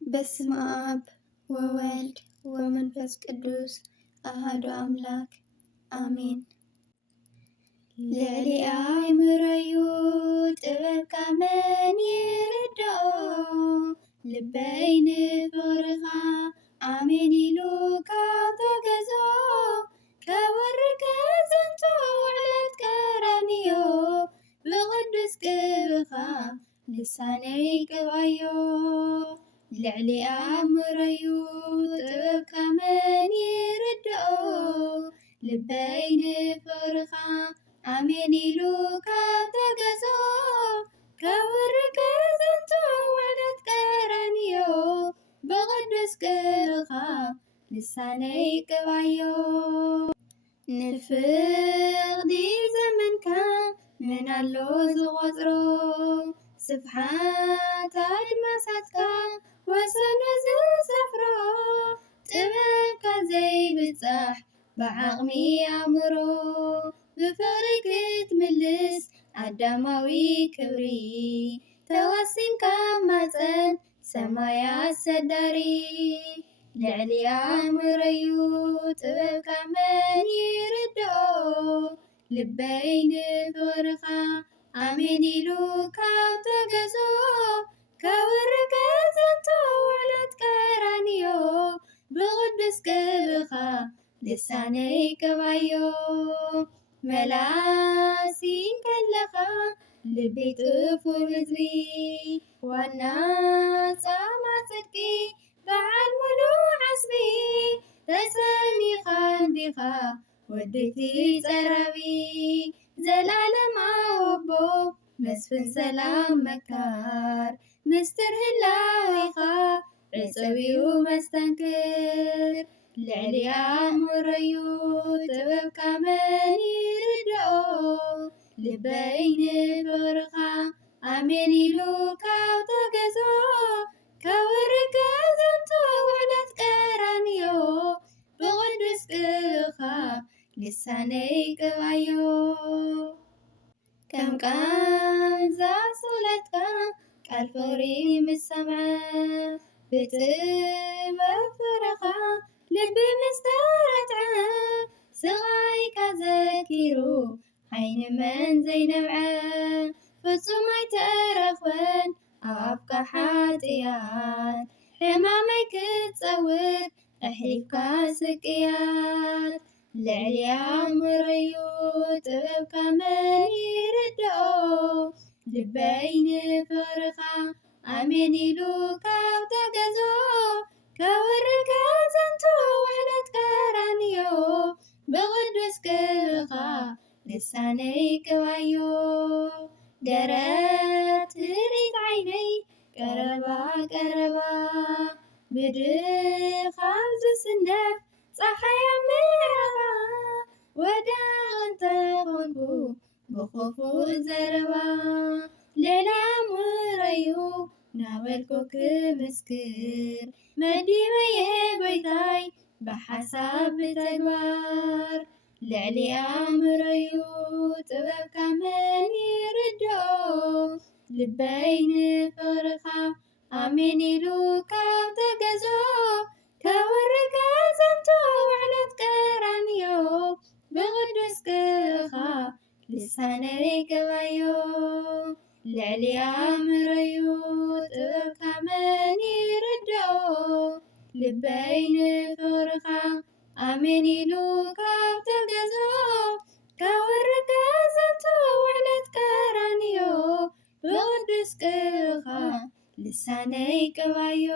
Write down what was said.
በስመ አብ ወወልድ ወመንፈስ ቅዱስ አሐዱ አምላክ አሜን። ልዕሊ አእምሮዩ ጥበብካ መን ይርድኦ ልበይ ንፍቅርኻ አሜን ኢሉ ካብ ተገዝኦ ከወርከ ዘንቱ ዕለት ቀራንዮ ብቅዱስ ቅብኻ ልሳነይ ቅብኣዮ ልዕሊ አእምሮዩ ጥበብካ መን ይርድኦ ልበይ ንፍቅርኻ አሜን ኢሉ ካብ ተገዝኦ ከወርከ ዘንቱ ዕለት ቀራንዮ ብቅዱስ ቅብኻ ልሳነይ ቅብኣዮ ንፍቅዲ ዘመንካ መን ኣሎ ዝቆፅሮ ስፍሓት ኣድማሳትካ ወሰኑ ዝሰፍሮ ጥበብካ ዘይብፃሕ ብዓቅሚ ኣእምሮ ብፍቅሪ ክትምልስ ኣዳማዊ ክብሪ ተዋሲንካ ማፀን ሰማያት ሰዳሪ ልዕሊ አእምሮዩ ጥበብካ መን ይርድኦ ልበይ ንፍቅርኻ አሜን ኢሉ ካብ ተገዝኦ ከወርከ ዘንቱ ዕለት ቀራንዮ ብቅዱስ ቅብኻ ልሳነይ ቅብኣዮ መላሲ ከለኻ ልበይ ጥፉር ህዝቢ ዋና ፃማ ጽድቂ በዓል ሙሉእ ዓስቢ ተሰሚኻ እንዲኻ ወደይቲ ፀራቢ ዘላለም ኣቦ መስፍን ሰላም መካር ምስጢር ህላዌኻ ዕፀዊኡ መስተንክር ልዕሊ አእምሮዩ ጥበብካ መን ይርድኦ ልበይ ንፍቅርኻ አሜን ኢሉ ካብ ተገዝኦ ከወርከ ዘንቱ ዕለት ቀራንዮ ብቅዱስ ቅብኻ ልሳነይ ቅብኣዮ ከም ቃንዛ ስቕለትካ ቃል ፍቅሪ ምስ ሰምዐ ብጥበብ ፍቅርኻ ልቢ ምስ ተረትዐ ስቃይካ ዘኪሩ ዓይኒ መን ዘይነብዐ ፍጹም ኣይተረኽበን ኣብ ኣፍካ ሓጥያት ሕማመይ ክትፀውር ኣሕሊፍካ ስቅያት ልዕሊ አእምሮዩ ጥበብካ መን ይርድኦ ልበይ ንፍቅርኻ አሜን ኢሉ ካብ ተገዝኦ ከወርከ ዘንቱ ዕለት ቀራንዮ ብቅዱስ ቅብኻ ልሳነይ ቅብኣዮ ደረት ሪት ዓይነይ ቀረባ ቀረባ ብድኻም ዝስነፍ ፀሓይ ኣብ ምዕራባ ወዳቕ እንተኾንኩ ብክፉእ ዘረባ ልዕሊ አእምሮዩ ናበልኩ ክምስክር መዲበየ ጎይታይ ብሓሳብ ብተግባር ልዕሊ አእምሮዩ ጥበብካ መን ይርድኦ ልበይ ንፍቅርኻ አሜን ኢሉ ካብ ተገዝኦ ከወርከ ዘንቱ ዕለት ቀራንዮ ብቅዱስ ቅብኻ ልሳነይ ቅብኣዮ ልዕሊ አእምሮዩ ጥበብካ መን ይርድኦ ልበይ ንፍቅርኻ አሜን ኢሉ ካብ ተገዝኦ ከወርከ ዘንቱ ዕለት ቀራንዮ ብቅዱስ ቅብኻ ልሳነይ ቅብኣዮ